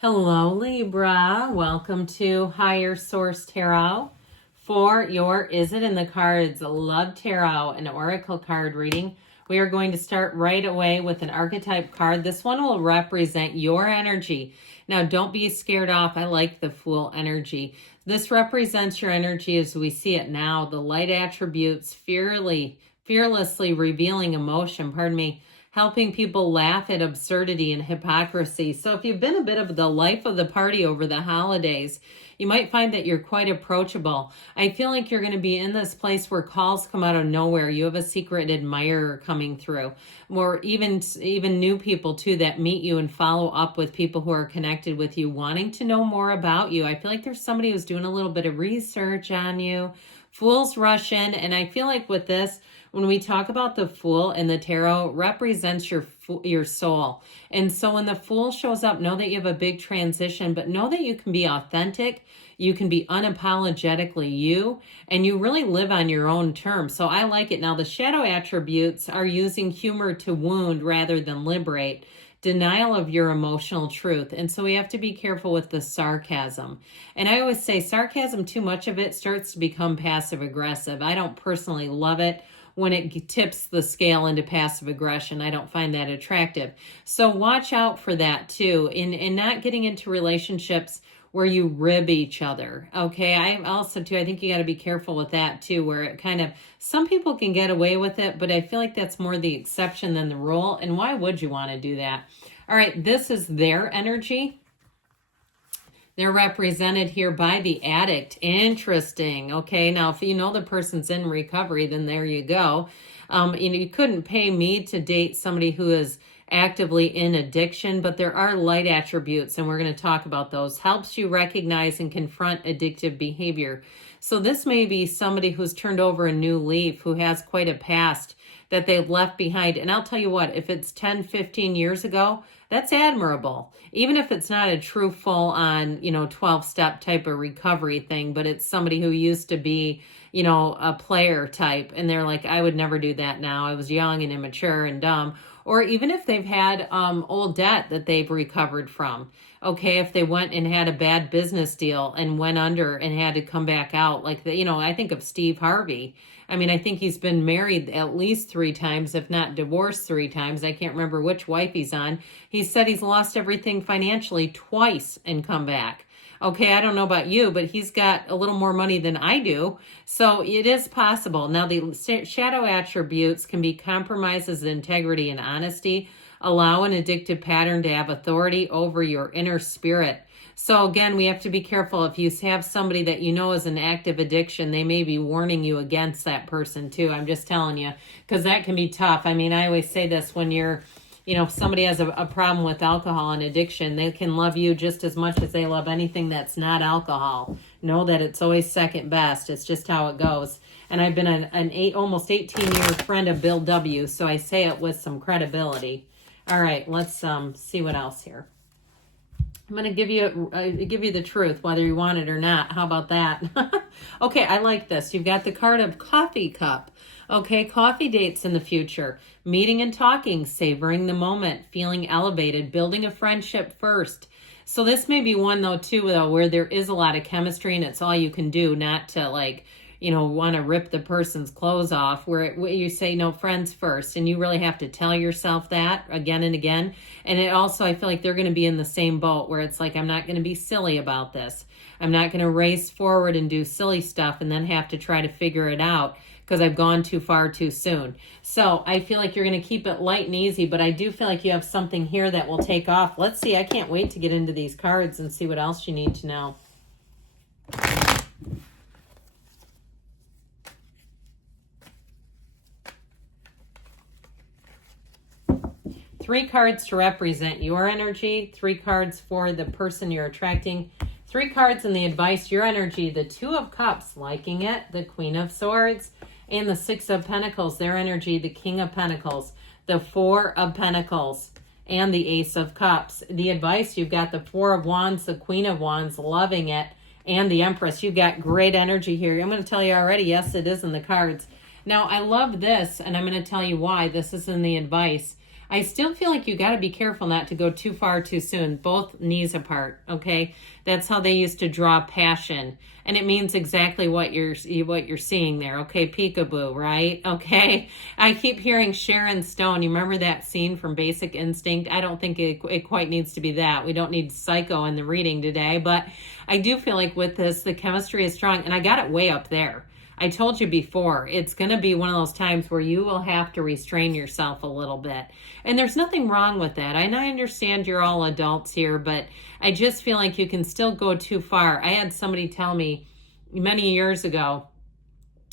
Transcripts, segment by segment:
Hello, Libra. Welcome to Higher Source Tarot for your Is It in the Cards Love Tarot, an oracle card reading. We are going to start right away with an archetype card. This one will represent your energy. Now, don't be scared off. I like the Fool energy. This represents your energy as we see it now. The light attributes, fearlessly revealing emotion, helping people laugh at absurdity and hypocrisy. So if you've been a bit of the life of the party over the holidays, you might find that you're quite approachable. I feel like you're going to be in this place where calls come out of nowhere. You have a secret admirer coming through, or even new people too that meet you and follow up with people who are connected with you, wanting to know more about you. I feel like there's somebody who's doing a little bit of research on you. Fools rush in, and I feel like with this, when we talk about the Fool in the tarot, represents your soul. And so when the Fool shows up, know that you have a big transition, but know that you can be authentic, you can be unapologetically you, and you really live on your own terms. So I like it. Now, the shadow attributes are using humor to wound rather than liberate. Denial of your emotional truth. And so we have to be careful with the sarcasm. And I always say sarcasm, too much of it starts to become passive aggressive. I don't personally love it when it tips the scale into passive aggression. I don't find that attractive. So watch out for that too, in not getting into relationships where you rib each other. Okay, I also too, I think you got to be careful with that too, where it kind of, some people can get away with it, but I feel like that's more the exception than the rule. And why would you want to do that? All right, this is their energy. They're represented here by the addict. Interesting. Okay, now if you know the person's in recovery, then there you go. You couldn't pay me to date somebody who is actively in addiction, but there are light attributes, and we're going to talk about those. Helps you recognize and confront addictive behavior. So this may be somebody who's turned over a new leaf, who has quite a past that they've left behind. And I'll tell you what, if it's 10, 15 years ago, that's admirable. Even if it's not a true full-on, 12-step type of recovery thing, but it's somebody who used to be, a player type, and they're like, I would never do that now. I was young and immature and dumb. Or even if they've had old debt that they've recovered from. Okay, if they went and had a bad business deal and went under and had to come back out, like I think of Steve Harvey. I mean, I think he's been married at least 3 times, if not divorced 3 times. I can't remember which wife he's on. He said he's lost everything financially twice and come back. Okay, I don't know about you, but he's got a little more money than I do. So it is possible. Now, the shadow attributes can be compromises integrity and honesty, allow an addictive pattern to have authority over your inner spirit. So again, we have to be careful. If you have somebody that you know is an active addiction, they may be warning you against that person too. I'm just telling you, because that can be tough. I mean, I always say this when you're, if somebody has a problem with alcohol and addiction, they can love you just as much as they love anything that's not alcohol. Know that it's always second best. It's just how it goes. And I've been almost 18-year friend of Bill W., so I say it with some credibility. All right, let's see what else here. I'm going to give you the truth, whether you want it or not. How about that? Okay, I like this. You've got the card of coffee cup. Okay, coffee dates in the future. Meeting and talking, savoring the moment, feeling elevated, building a friendship first. So this may be one, where there is a lot of chemistry and it's all you can do, not to want to rip the person's clothes off, where you say, no, friends first. And you really have to tell yourself that again and again. And it also, I feel like they're going to be in the same boat where it's like, I'm not going to be silly about this. I'm not going to race forward and do silly stuff and then have to try to figure it out because I've gone too far too soon. So I feel like you're going to keep it light and easy, but I do feel like you have something here that will take off. Let's see. I can't wait to get into these cards and see what else you need to know. Three cards to represent your energy, 3 cards for the person you're attracting, 3 cards in the advice, your energy, the 2 of Cups, liking it, the Queen of Swords, and the 6 of Pentacles, their energy, the King of Pentacles, the 4 of Pentacles, and the Ace of Cups. The advice, you've got the 4 of Wands, the Queen of Wands, loving it, and the Empress. You've got great energy here. I'm going to tell you already, yes, it is in the cards. Now, I love this, and I'm going to tell you why. This is in the advice. I still feel like you got to be careful not to go too far too soon, both knees apart, okay? That's how they used to draw passion. And it means exactly what you're seeing there, okay? Peekaboo, right? Okay. I keep hearing Sharon Stone. You remember that scene from Basic Instinct? I don't think it quite needs to be that. We don't need Psycho in the reading today, but I do feel like with this, the chemistry is strong, and I got it way up there. I told you before, it's going to be one of those times where you will have to restrain yourself a little bit. And there's nothing wrong with that. And I understand you're all adults here, but I just feel like you can still go too far. I had somebody tell me many years ago,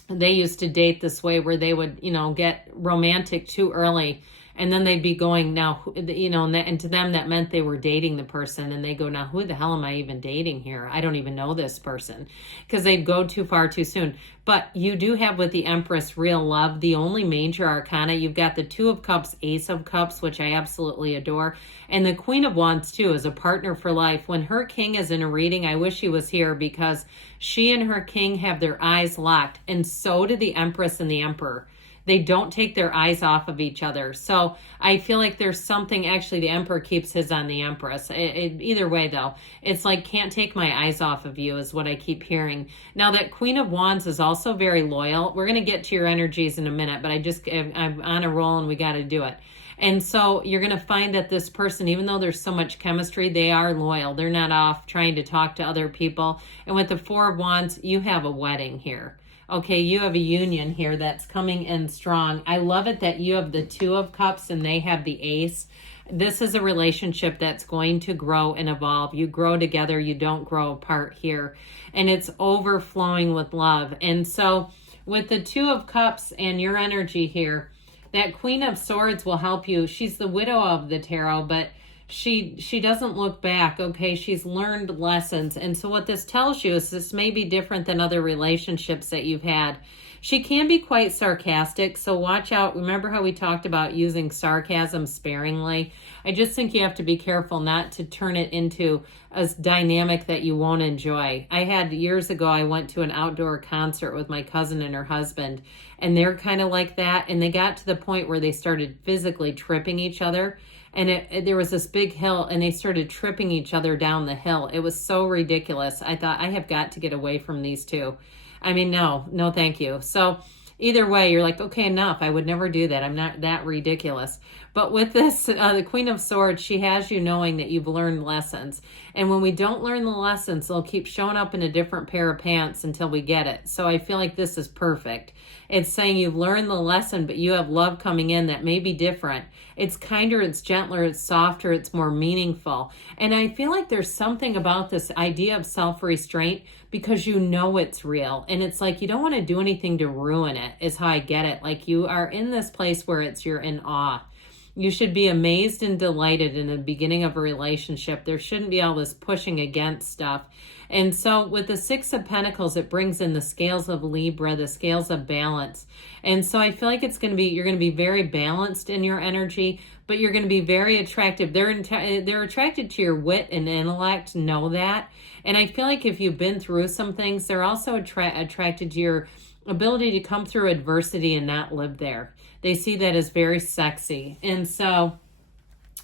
they used to date this way where they would, get romantic too early. And then they'd be going, now, and to them that meant they were dating the person. And they go, now, who the hell am I even dating here? I don't even know this person. Because they'd go too far too soon. But you do have with the Empress real love, the only major arcana. You've got the Two of Cups, Ace of Cups, which I absolutely adore. And the Queen of Wands, too, is a partner for life. When her king is in a reading, I wish he was here because she and her king have their eyes locked. And so do the Empress and the Emperor. They don't take their eyes off of each other. So I feel like there's something, actually the Emperor keeps his on the Empress. Either way though, it's like, can't take my eyes off of you is what I keep hearing. Now that Queen of Wands is also very loyal. We're going to get to your energies in a minute, but I'm on a roll and we got to do it. And so you're going to find that this person, even though there's so much chemistry, they are loyal. They're not off trying to talk to other people. And with the Four of Wands, you have a wedding here. Okay, you have a union here that's coming in strong. I love it that you have the Two of Cups and they have the Ace. This is a relationship that's going to grow and evolve. You grow together, you don't grow apart here. And it's overflowing with love. And so with the Two of Cups and your energy here, that Queen of Swords will help you. She's the widow of the tarot, but she doesn't look back, okay? She's learned lessons. And so what this tells you is this may be different than other relationships that you've had. She can be quite sarcastic, so watch out. Remember how we talked about using sarcasm sparingly? I just think you have to be careful not to turn it into a dynamic that you won't enjoy. I had years ago, I went to an outdoor concert with my cousin and her husband, and they're kind of like that. And they got to the point where they started physically tripping each other. And there was this big hill, and they started tripping each other down the hill. It was so ridiculous. I thought, I have got to get away from these two. I mean, no, thank you. So either way, you're like, okay, enough. I would never do that. I'm not that ridiculous. But with this, the Queen of Swords, she has you knowing that you've learned lessons. And when we don't learn the lessons, they'll keep showing up in a different pair of pants until we get it. So I feel like this is perfect. It's saying you've learned the lesson, but you have love coming in that may be different. It's kinder, it's gentler, it's softer, it's more meaningful. And I feel like there's something about this idea of self-restraint because you know it's real. And it's like you don't want to do anything to ruin it, is how I get it. Like you are in this place where you're in awe. You should be amazed and delighted in the beginning of a relationship. There shouldn't be all this pushing against stuff. And so with the Six of Pentacles, it brings in the scales of Libra, the scales of balance. And so I feel like you're going to be very balanced in your energy, but you're going to be very attractive. They're attracted to your wit and intellect, know that. And I feel like if you've been through some things, they're also attracted to your ability to come through adversity and not live there. They see that as very sexy. And so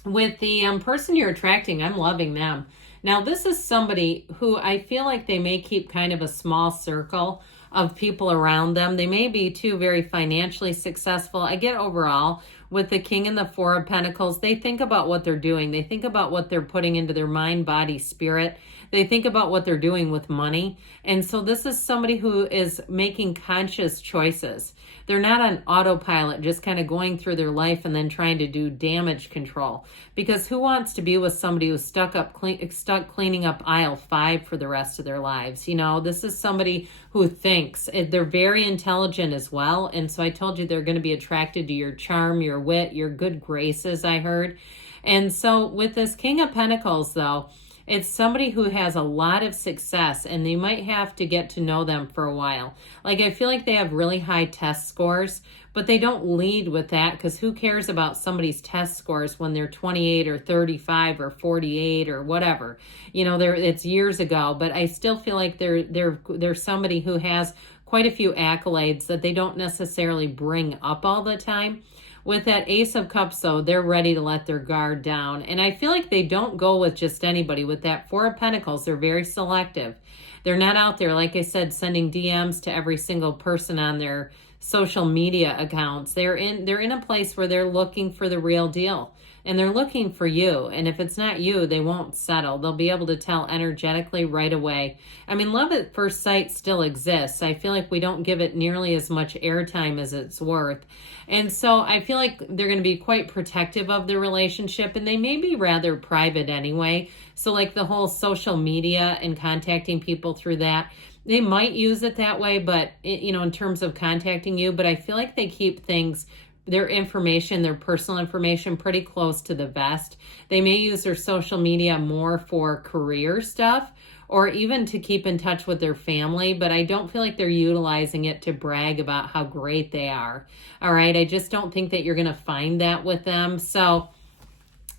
with the person you're attracting, I'm loving them. Now, this is somebody who I feel like they may keep kind of a small circle of people around them. They may be too very financially successful. I get overall with the King and the Four of Pentacles, they think about what they're doing. They think about what they're putting into their mind, body, spirit. They think about what they're doing with money. And so this is somebody who is making conscious choices. They're not on autopilot, just kind of going through their life and then trying to do damage control. Because who wants to be with somebody who's stuck cleaning up aisle 5 for the rest of their lives? You know, this is somebody who thinks. They're very intelligent as well. And so I told you they're going to be attracted to your charm, your wit, your good graces, I heard. And so with this King of Pentacles, though, it's somebody who has a lot of success, and you might have to get to know them for a while. Like, I feel like they have really high test scores, but they don't lead with that, because who cares about somebody's test scores when they're 28 or 35 or 48 or whatever? You know, it's years ago, but I still feel like they're somebody who has quite a few accolades that they don't necessarily bring up all the time. With that Ace of Cups, though, they're ready to let their guard down. And I feel like they don't go with just anybody. With that Four of Pentacles, they're very selective. They're not out there, like I said, sending DMs to every single person on their social media accounts. They're in a place where they're looking for the real deal. And they're looking for you. And if it's not you, they won't settle. They'll be able to tell energetically right away. I mean, love at first sight still exists. I feel like we don't give it nearly as much airtime as it's worth. And so I feel like they're going to be quite protective of the relationship, and they may be rather private anyway. So like the whole social media and contacting people through that, they might use it that way, but in terms of contacting you, but I feel like they keep things, their information, their personal information, pretty close to the vest. They may use their social media more for career stuff or even to keep in touch with their family, but I don't feel like they're utilizing it to brag about how great they are. All right, I just don't think that you're going to find that with them. So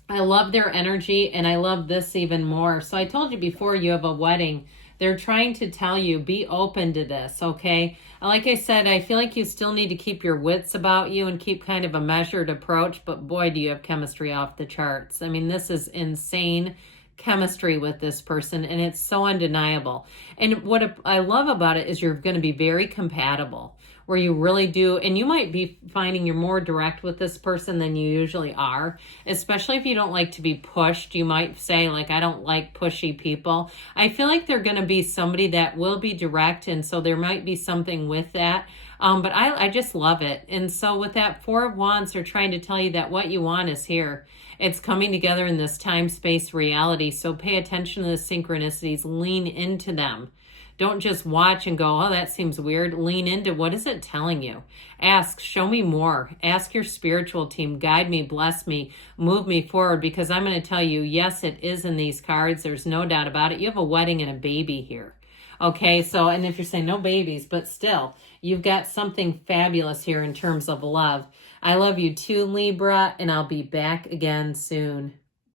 I love their energy, and I love this even more. So I told you before, you have a wedding. They're trying to tell you, be open to this, okay? Like I said, I feel like you still need to keep your wits about you and keep kind of a measured approach, but boy, do you have chemistry off the charts. I mean, this is insane chemistry with this person, and it's so undeniable. And what I love about it is you're going to be very compatible, where you really do, and you might be finding you're more direct with this person than you usually are, especially if you don't like to be pushed. You might say, like, I don't like pushy people. I feel like they're going to be somebody that will be direct, and so there might be something with that. But I just love it. And so with that Four of Wands, they're trying to tell you that what you want is here. It's coming together in this time-space reality. So pay attention to the synchronicities. Lean into them. Don't just watch and go, oh, that seems weird. Lean into, what is it telling you? Ask, show me more. Ask your spiritual team, guide me, bless me, move me forward, because I'm going to tell you, yes, it is in these cards. There's no doubt about it. You have a wedding and a baby here. Okay, so, and if you're saying no babies, but still, you've got something fabulous here in terms of love. I love you too, Libra, and I'll be back again soon.